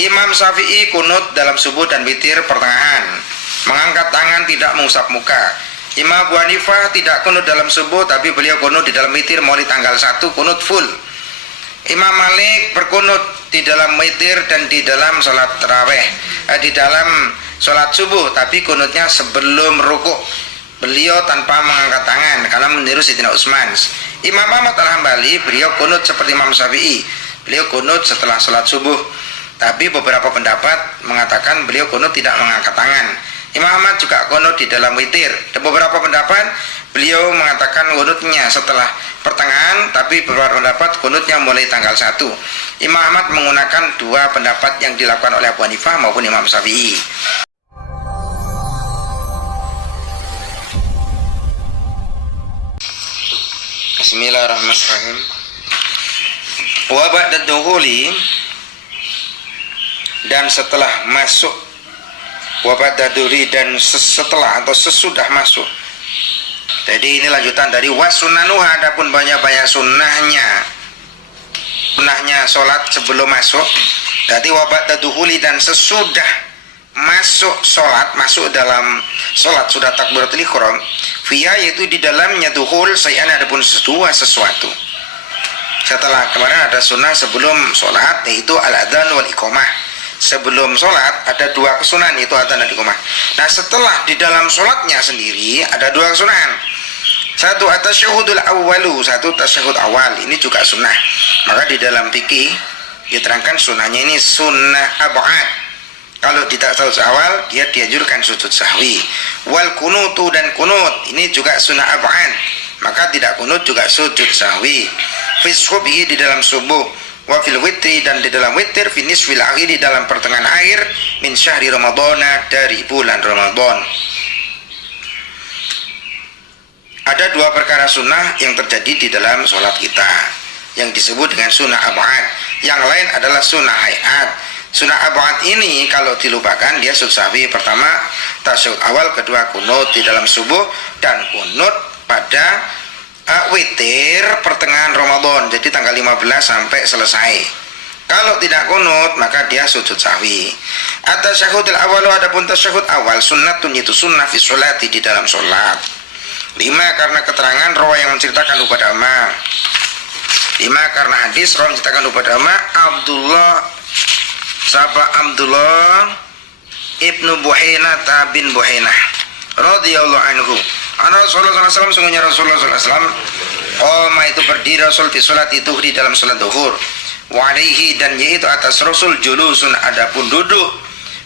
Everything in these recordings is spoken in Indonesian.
Imam Syafi'i kunut dalam subuh dan witir pertengahan, mengangkat tangan, tidak mengusap muka. Imam Abu Hanifah tidak kunut dalam subuh, tapi beliau kunut di dalam witir mulai tanggal 1, kunut full. Imam Malik berkunut di dalam witir dan di dalam sholat tarawih, di dalam sholat subuh, tapi kunutnya sebelum rukuk. Beliau tanpa mengangkat tangan karena meniru Sayyidina Utsman. Imam Ahmad Al-Hambali beliau kunut seperti Imam Syafi'i, beliau kunut setelah sholat subuh. Tapi beberapa pendapat mengatakan beliau kunut tidak mengangkat tangan. Imam Ahmad juga kunut di dalam witir. Dan beberapa pendapat beliau mengatakan kunutnya setelah pertengahan, tapi beberapa pendapat kunutnya mulai tanggal 1. Imam Ahmad menggunakan dua pendapat yang dilakukan oleh Abu Hanifah maupun Imam Syafi'i. Bismillahirrahmanirrahim. Wa ba'da dukhuli, dan setelah masuk, wa ba'da duri, dan setelah atau sesudah masuk. Jadi ini lanjutan dari wasunanuha, adapun banyak-banyak sunnahnya sholat sebelum masuk. Jadi wa ba'da dukhuli, dan sesudah masuk sholat, masuk dalam sholat sudah takbiratul ihram, fiha, yaitu di dalamnya dukhul sayyan, adapun sesuatu. Setelah kemarin ada sunnah sebelum sholat, yaitu al-adhan wal iqamah. Sebelum sholat ada dua kesunahan, yaitu adhan dan iqamah. Nah, setelah di dalam sholatnya sendiri ada dua kesunahan. Satu at-tasyahudul awwalu, satu tasyahud awal. Ini juga sunnah. Maka di dalam fikih diterangkan sunnahnya ini sunnah ab'ad. Kalau di tasyahud awal dia dianjurkan sujud sahwi. Wal kunutu, dan kunut ini juga sunnah ab'ad, maka tidak kunut juga sujud sahwi. Fi subhi, di dalam subuh. Wa fil witri, dan di dalam witir. Fi nisfil akhir, di dalam pertengahan akhir. Min syahri ramadhana, dari bulan Ramadan. Ada dua perkara sunnah yang terjadi di dalam sholat kita yang disebut dengan sunnah ab'ad. Yang lain adalah sunnah hayat. Sunnah ab'ad ini kalau dilupakan dia sujud sahwi. Pertama tasyahud awal, kedua kunut di dalam subuh, dan kunut pada witir pertengahan Ramadan, jadi tanggal 15 sampai selesai. Kalau tidak kunut maka dia sujud sahwi. At-tasyahudul awal, adapun tasyahud awal sunnatun, itu sunnah fi sholati, di dalam sholat. 5, karena keterangan rawi yang menceritakan upadama. 5, karena hadis rawi menceritakan upadama Abdullah ibnu Buhainah bin Buhainah radhiyallahu anhu. Rasulullah SAW, sungguhnya Rasulullah SAW itu berdiri Rasul fi sholat itu di dalam sholat duhur. Wa alaihi, dan yaitu atas Rasul julusun, adapun duduk.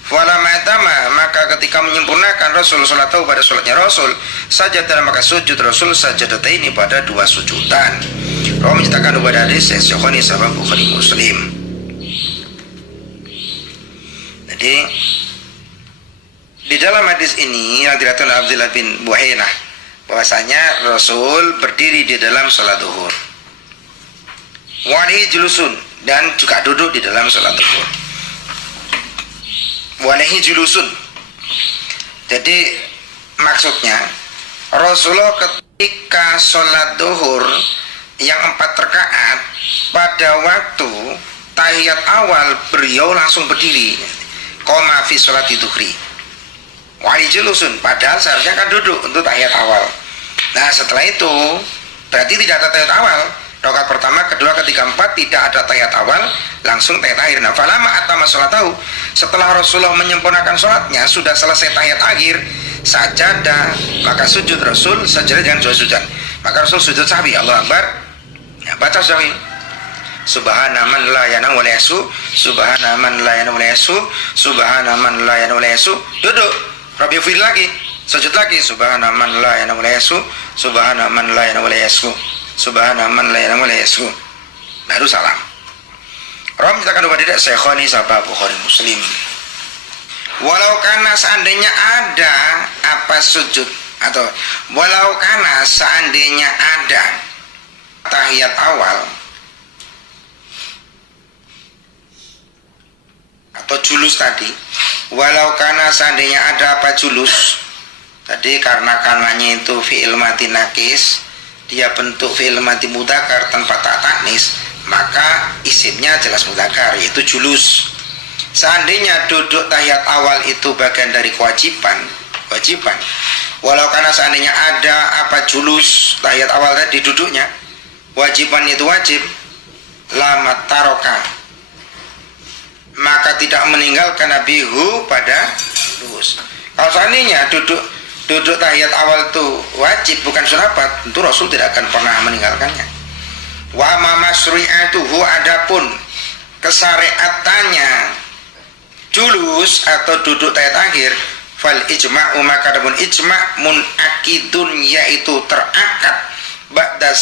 Fala ma'tama, maka ketika menyempurnakan Rasul salatu pada sholatnya Rasul, sajadah, maka sujud Rasul sajadataini, pada dua sujudan. Rawi menceritakan kepada hadis Syekhani Sahih Bukhari Muslim. Jadi di dalam hadis ini yang diriwayatkan oleh Abdullah bin Buhainah, bahwasanya Rasul berdiri di dalam sholat duhur. Walihi julusun, dan juga duduk di dalam sholat duhur. Walihi julusun. Jadi maksudnya Rasulullah ketika sholat duhur yang 4 rakaat, pada waktu tahiyat awal beliau langsung berdiri. Qoma fi sholati duhri. Wali julusun, padahal seharusnya kan duduk untuk tahiyat awal. Nah, setelah itu berarti tidak ada tahiyat awal. Rakaat pertama, kedua, ketiga, 4 tidak ada tahiyat awal, langsung tahiyat akhir. Nah, falama atama sholatahu, setelah Rasulullah menyempurnakan sholatnya, sudah selesai tahiyat akhir, sajadah, maka sujud Rasul sajadah dengan dua sujudan. Maka Rasul sujud sahwi, Allahu Akbar. Ya, baca sahwi. Subhana man la yanamu la yasu, subhana man la yanamu la yasu, subhana man la yanamu la yasu. Duduk. Rabbi fil lagi, sujud lagi. Subhana man la yanamu la yasu, subhana man la yanamu la yasu, subhana man la yanamu la yasu. Baru salam. Rawi menceritakan kepada dia Syekhani Sahih Bukhari Muslim. Walau karena seandainya ada apa sujud, atau walau karena seandainya ada tahiyat awal atau julus tadi, walau karena seandainya ada apa julus tadi, karenanya itu fi'il mati nakis, dia bentuk fi'il mati mudzakkar tanpa tak taknis, maka isimnya jelas mudzakkar, yaitu julus. seandainya duduk tahiyat awal itu bagian dari kewajiban, walau karena seandainya ada apa julus tahiyat awal tadi duduknya, wajiban itu wajib, lamat taroka, maka tidak meninggalkan nabihu pada julus. Kalau seandainya duduk tahiyat awal itu wajib bukan sunafat, tentu Rasul tidak akan pernah meninggalkannya. Wa ma masru'atuhu, adapun kesyariatannya julus atau duduk tahiyat akhir, fal ijma'u, maka adapun ijma' munakidun, yaitu terakad ba'da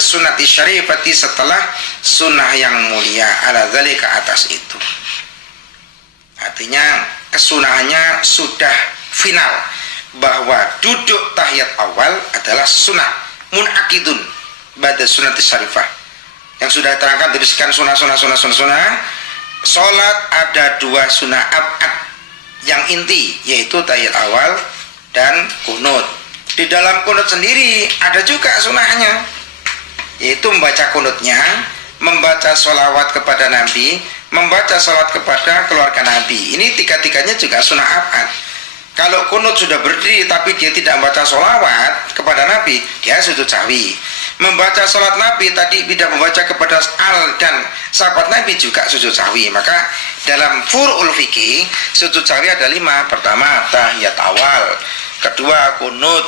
sunnati syarifati, setelah sunnah yang mulia, ala dzalika, atas itu. Artinya kesunahannya sudah final, bahwa duduk tahiyat awal adalah sunnah munakidun ba'da sunnati syarifah, yang sudah terangkan dari sekian sunnah. Sholat ada dua sunnah abad yang inti, yaitu tahiyat awal dan kunut. Di dalam kunut sendiri ada juga sunnahnya, yaitu membaca kunutnya, membaca sholawat kepada Nabi, membaca sholawat kepada keluarga Nabi. Ini tiga-tiganya juga sunnah abad. Kalau kunut sudah berdiri tapi dia tidak membaca sholawat kepada Nabi, dia sujud sahwi. Membaca sholat Nabi tadi tidak membaca kepada al dan sahabat Nabi, juga sujud sahwi. Maka dalam fur'ul fikih sujud sahwi ada 5. Pertama tahiyat awal, kedua kunut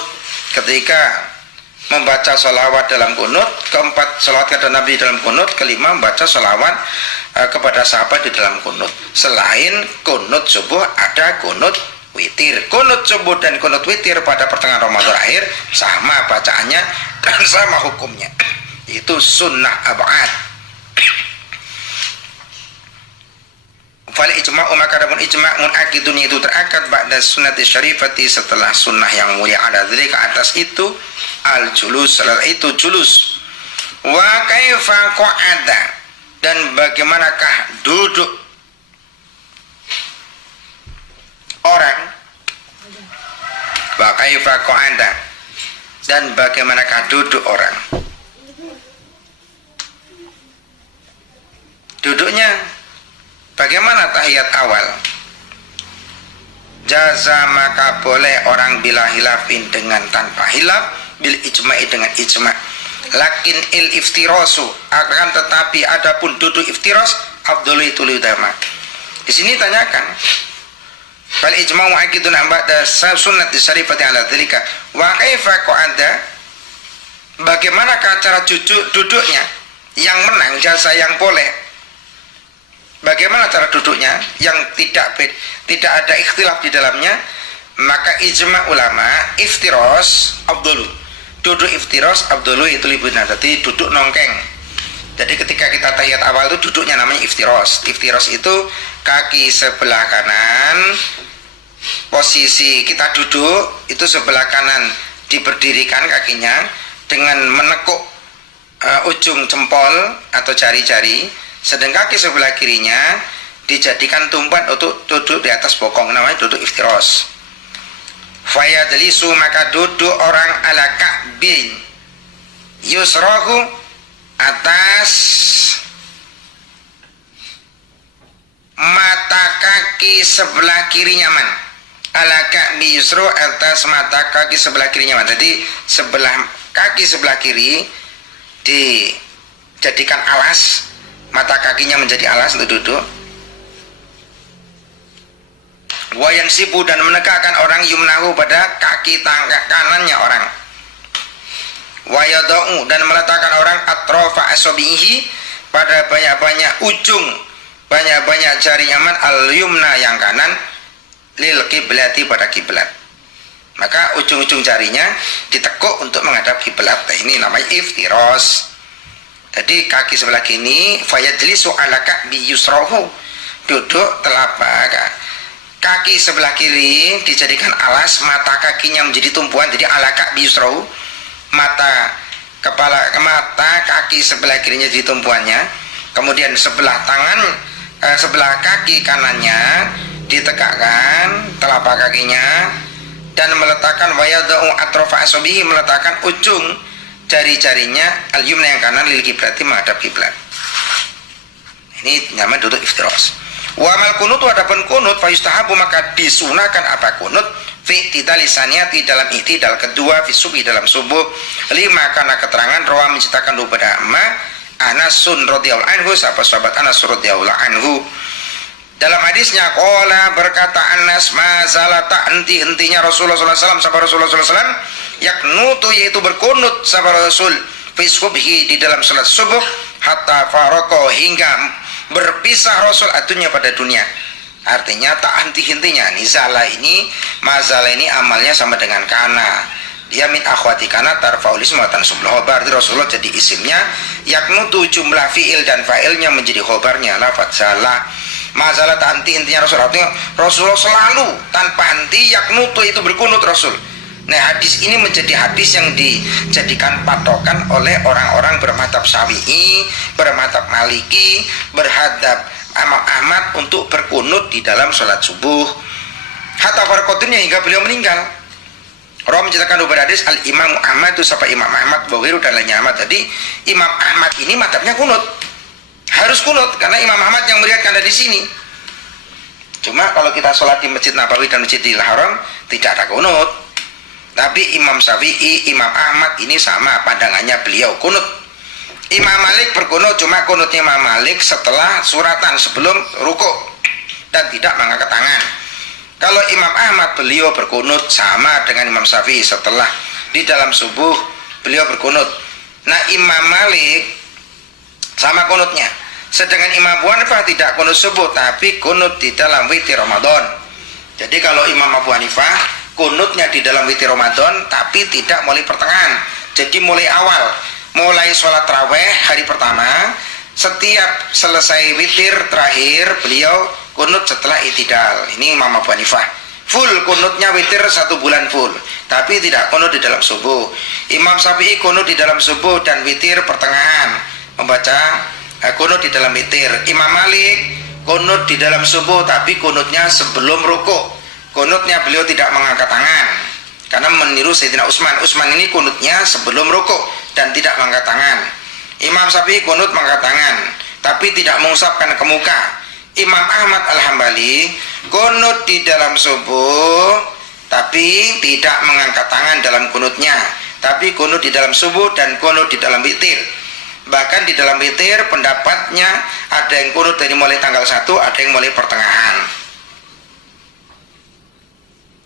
ketika membaca sholawat dalam kunut, keempat sholawat kepada Nabi dalam kunut, kelima membaca sholawat kepada sahabat di dalam kunut. Selain kunut subuh ada kunut witir. Kunut subuh dan kunut witir pada pertengahan Ramadan akhir sama bacaannya dan sama hukumnya, itu sunnah abad. Fal ijma'u, maka adapun ijma' munakidun, itu terakad ba'da sunnati syarifati, setelah sunnah yang mulia, ala dzalika, atas itu, al julus, salat itu julus. Wa kaifa qa'ada, dan bagaimanakah duduk orang, wa kaifa qa'ada, dan bagaimanakah duduk orang. Duduknya bagaimana tahiyat awal? Jaza, maka boleh orang bila hilafin, dengan tanpa hilaf, bil ijma'i, dengan ijma'. Lakin il iftirasu, akan tetapi adapun duduk iftiras, afdalu, itu lebih utama. Di sini tanyakan, fal ijma'u mu'akkidun ba'da sunnati syarifati ala dzalika wa kaifa qa'ada, bagaimanakah cara duduknya yang menang, jasa yang boleh. Bagaimana cara duduknya yang tidak ada ikhtilaf di dalamnya? Maka ijma' ulama iftiros afdalu, duduk iftiros afdalu, itu lebih benar. Jadi duduk nongkeng. Jadi ketika kita tahiyat awal itu duduknya namanya iftiros. Iftiros itu kaki sebelah kanan, posisi kita duduk itu sebelah kanan diberdirikan kakinya dengan menekuk ujung jempol atau jari-jari, sedang kaki sebelah kirinya dijadikan tumpuan untuk duduk di atas bokong, namanya duduk iftiros. Fayadlisu, maka duduk orang ala ka'bin yusrahu, atas mata kaki sebelah kiri nyaman. Ala ka'bi yusru, atas mata kaki sebelah kiri nyaman. Jadi sebelah kaki sebelah kiri dijadikan alas, mata kakinya menjadi alas untuk duduk. Wayan sibu, dan menegakkan orang yumnahu, pada kaki kanannya orang. Wayadau, dan meletakkan orang atrofa asobihi, pada banyak-banyak ujung, banyak-banyak jari nyaman, al yumna, yang kanan, lil kiblati, pada kiblat. Maka ujung-ujung jarinya ditekuk untuk menghadap kiblat. Ini namanya iftiros. Jadi kaki sebelah kiri, fayajlisu ala ka'bi yusrahu, duduk telapak kaki sebelah kiri dijadikan alas, mata kakinya menjadi tumpuan, jadi ala ka'bi yusrahu, mata kaki sebelah kirinya jadi tumpuannya. Kemudian sebelah sebelah kaki kanannya ditegakkan telapak kakinya, dan meletakkan wayadau atrofa asobihi, meletakkan ujung jari-jarinya al-yumna, yang kanan, lil kiblati, menghadap kiblat. Ini namanya duduk iftiros. Wa amal kunut adapun kunut fa yustahabu maka disunahkan apa kunut fi i'tidali saniyati dalam i'tidal kedua fi subhi dalam subuh lima karena keterangan rawa menceritakan kepada Anasun radhiyallahu anhu sahabat Anas radhiyallahu anhu dalam hadisnya qala berkata Anas mazalata henti-hentinya Rasulullah sallallahu alaihi wasallam sahabat Rasulullah sallallahu alaihi wasallam yaknutu yaitu berkunut sahabat Rasul fi subhi di dalam salat subuh hatta faraqo hingga berpisah Rasul atunya pada dunia. Artinya tak henti-hentinya. Mazalah ini amalnya sama dengan kana. Dia min akhwati kana tarfa'ul isma tansub lahu. Berarti Rasulullah jadi isimnya, yaknutu jumlah fi'il dan fa'ilnya menjadi khobarnya. Lafaz salah. Mazalah tak henti-hentinya Rasul. Artinya Rasulullah selalu tanpa henti yaknutu itu berkunut Rasul. Nah, hadis ini menjadi hadis yang dijadikan patokan oleh orang-orang bermadhab Syafi'i, bermadhab Maliki, berhadap Imam Ahmad untuk berkunut di dalam sholat subuh. Hatta farqatunnya hingga beliau meninggal. Rawi menceritakan dua hadis Al-Imam Ahmad itu sampai Imam Ahmad Bawiru dan lainnya Ahmad. Jadi Imam Ahmad ini madhabnya kunut. Harus kunut karena Imam Ahmad yang meriwayatkan dari sini. Cuma kalau kita sholat di Masjid Nabawi dan Masjidil Haram tidak ada kunut. Tapi Imam Syafi'i, Imam Ahmad ini sama pandangannya beliau kunut. Imam Malik berkunut, cuma kunutnya Imam Malik setelah suratan sebelum rukuk dan tidak mengangkat tangan. Kalau Imam Ahmad beliau berkunut sama dengan Imam Syafi'i setelah di dalam subuh beliau berkunut. Nah Imam Malik sama kunutnya. Sedangkan Imam Abu Hanifah tidak kunut subuh tapi kunut di dalam witir Ramadan. Jadi kalau Imam Abu Hanifah kunutnya di dalam witir Ramadan tapi tidak mulai pertengahan, jadi mulai awal, mulai sholat tarawih hari pertama, setiap selesai witir terakhir beliau kunut setelah i'tidal. Ini Imam Abu Hanifah full kunutnya witir 1 bulan full tapi tidak kunut di dalam subuh. Imam Syafi'i kunut di dalam subuh dan witir pertengahan, membaca kunut di dalam witir. Imam Malik kunut di dalam subuh tapi kunutnya sebelum rukuk. Kunutnya beliau tidak mengangkat tangan karena meniru Sayyidina Utsman. Utsman ini kunutnya sebelum rukuk dan tidak mengangkat tangan. Imam Syafi'i kunut mengangkat tangan tapi tidak mengusapkan ke muka. Imam Ahmad Al-Hambali kunut di dalam subuh tapi tidak mengangkat tangan dalam kunutnya, tapi kunut di dalam subuh dan kunut di dalam witir. Bahkan di dalam witir pendapatnya ada yang kunut dari mulai tanggal 1, ada yang mulai pertengahan.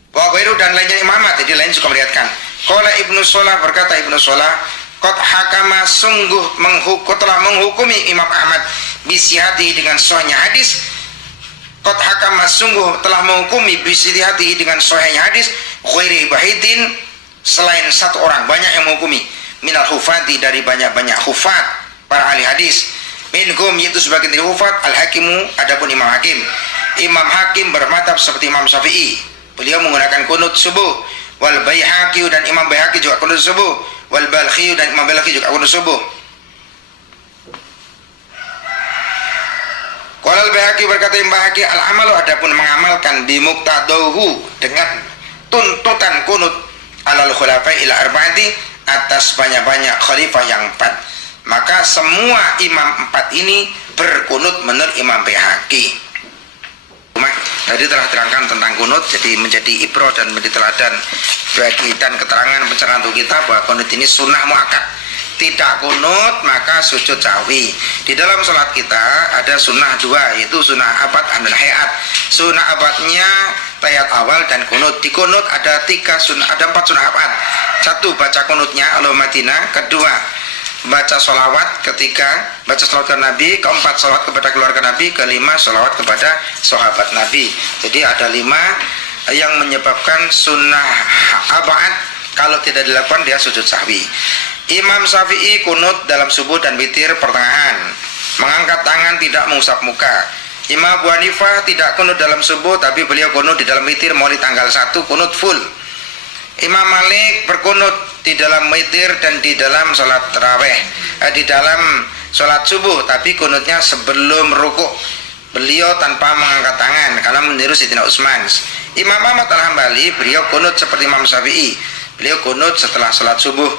Wahairu dan lainnya Imam Ahmad, jadi lain suka meriwayatkan. Qala Ibnu Shalah berkata Ibnu Shalah, qad hakama sungguh telah menghukumi Imam Ahmad bisihati dengan sahihnya hadis. Qad hakama sungguh telah menghukumi bisihati dengan sahihnya hadis ghairi bahidin selain satu orang, banyak yang menghukumi minal hufati dari banyak-banyak hufat para ahli hadis. Minhum yaitu sebagian dari hufat Al-Hakimu adapun Imam Hakim. Imam Hakim bermadhab seperti Imam Syafi'i. Beliau menggunakan kunut subuh. Wal Baihaqi dan Imam Baihaqi juga kunut subuh. Wal Balkhi dan Imam Balkhi juga kunut subuh. Qala Al-Baihaqi berkata Imam Baihaqi al-amalu adapun mengamalkan bimuqtadahu dengan tuntutan kunut alal khulafai ila arba'ati atas banyak-banyak khalifah yang 4. Maka semua imam 4 ini berkunut menurut Imam Baihaqi. Tadi telah terangkan tentang kunut, jadi menjadi ibroh dan menjadi teladan bagi dan keterangan pencerahan untuk kita bahwa kunut ini sunnah muakkad. Tidak kunut maka sujud sahwi. Di dalam sholat kita ada sunnah 2, yaitu sunnah abad dan hayat. Sunnah abadnya tayat awal dan kunut. Di kunut ada 4 sunnah abad. 1 baca kunutnya Allahummatina, kedua baca sholawat, ketiga baca sholawat kepada Nabi, keempat sholawat kepada keluarga Nabi, kelima sholawat kepada sahabat Nabi. Jadi ada 5 yang menyebabkan sunnah abad. Kalau tidak dilakukan dia sujud sahwi. Imam Syafi'i kunut dalam subuh dan witir pertengahan, mengangkat tangan tidak mengusap muka. Imam Abu Hanifah tidak kunut dalam subuh tapi beliau kunut di dalam witir mulai tanggal 1 kunut full. Imam Malik berkunut di dalam witir dan di dalam sholat tarawih, di dalam sholat subuh, tapi kunutnya sebelum rukuk. Beliau tanpa mengangkat tangan karena meniru Sayyidina Utsman. Imam Ahmad Al-Hambali beliau kunut seperti Imam Syafi'i, beliau kunut setelah sholat subuh.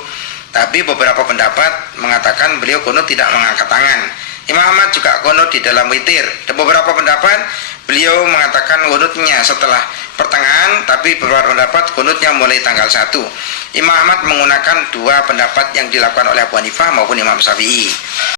Tapi beberapa pendapat mengatakan beliau kunut tidak mengangkat tangan. Imam Ahmad juga kunut di dalam witir. Ada beberapa pendapat beliau mengatakan kunutnya setelah pertengahan, tapi beberapa pendapat kunutnya mulai tanggal 1. Imam Ahmad menggunakan dua pendapat yang dilakukan oleh Abu Hanifah maupun Imam Syafi'i.